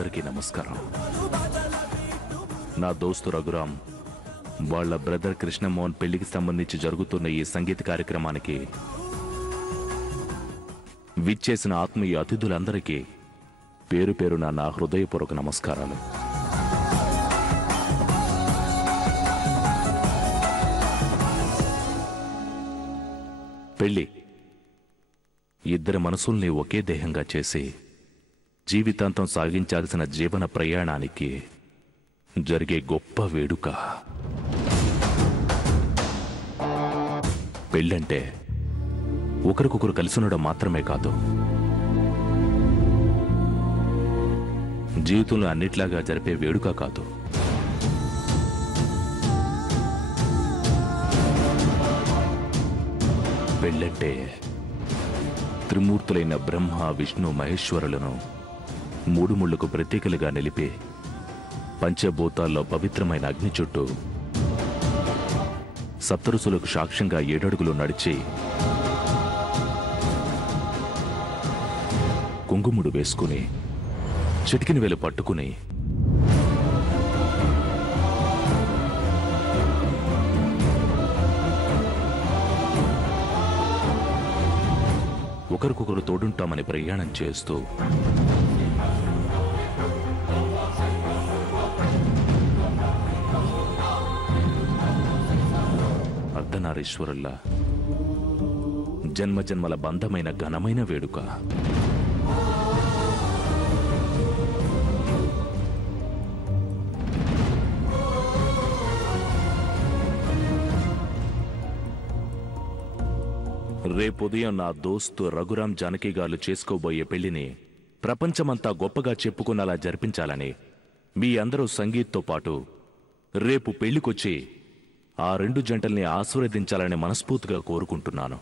అందరికీ నమస్కారం. నా దోస్తు రఘురామ్ వాళ్ళ బ్రదర్ కృష్ణమోహన్ పెళ్లికి సంబంధించి జరుగుతున్న ఈ సంగీత కార్యక్రమానికి విచ్చేసిన ఆత్మీయ అతిథులందరికీ పేరు పేరున నా హృదయపూర్వక నమస్కారాలు. పెళ్లి ఇద్దరి మనసుల్ని ఒకే దేహంగా చేసి జీవితాంతం సాగించాల్సిన జీవన ప్రయాణానికి జరిగే గొప్ప వేడుక. పెళ్ళంటే ఒకరికొకరు కలిసుండడం మాత్రమే కాదు, జీవితంలో అన్నిట్లాగా జరిపే వేడుక కాదు. పెళ్ళంటే త్రిమూర్తులైన బ్రహ్మ విష్ణు మహేశ్వరులను మూడు ముళ్లకు ప్రతీకలుగా నిలిపి పంచభూతాల్లో పవిత్రమైన అగ్ని చుట్టూ సప్తరుసులకు సాక్ష్యంగా 7 అడుగులు నడిచి కుంకుముడు వేసుకుని చిటికిన వేలు పట్టుకుని ఒకరికొకరు తోడుంటామని ప్రయాణం చేస్తూ అర్ధనారీశ్వరుల్లా జన్మజన్మల బంధమైన ఘనమైన వేడుక. రేపుదయం నా దోస్తు రఘురామ్ జానకి గారు చేసుకోబోయే పెళ్లిని ప్రపంచమంతా గొప్పగా చెప్పుకునేలా జరిపించాలని మీ అందరూ సంగీత్తో పాటు రేపు పెళ్లికొచ్చి ఆ 2 జంటల్ని ఆశీర్వదించాలని మనస్ఫూర్తిగా కోరుకుంటున్నాను.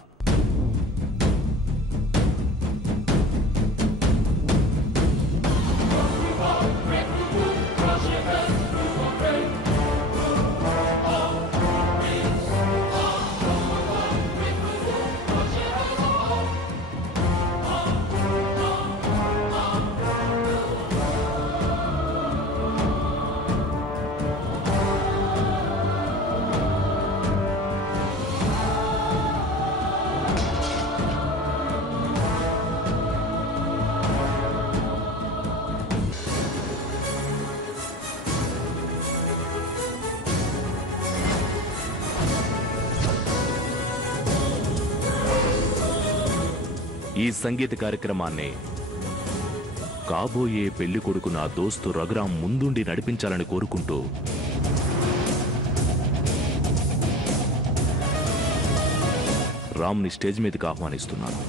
ఈ సంగీత కార్యక్రమాన్ని కాబోయే పెళ్లి కొడుకు నా దోస్తు రఘురామ్ ముందుండి నడిపించాలని కోరుకుంటూ రామ్ని స్టేజ్ మీదకి ఆహ్వానిస్తున్నాను.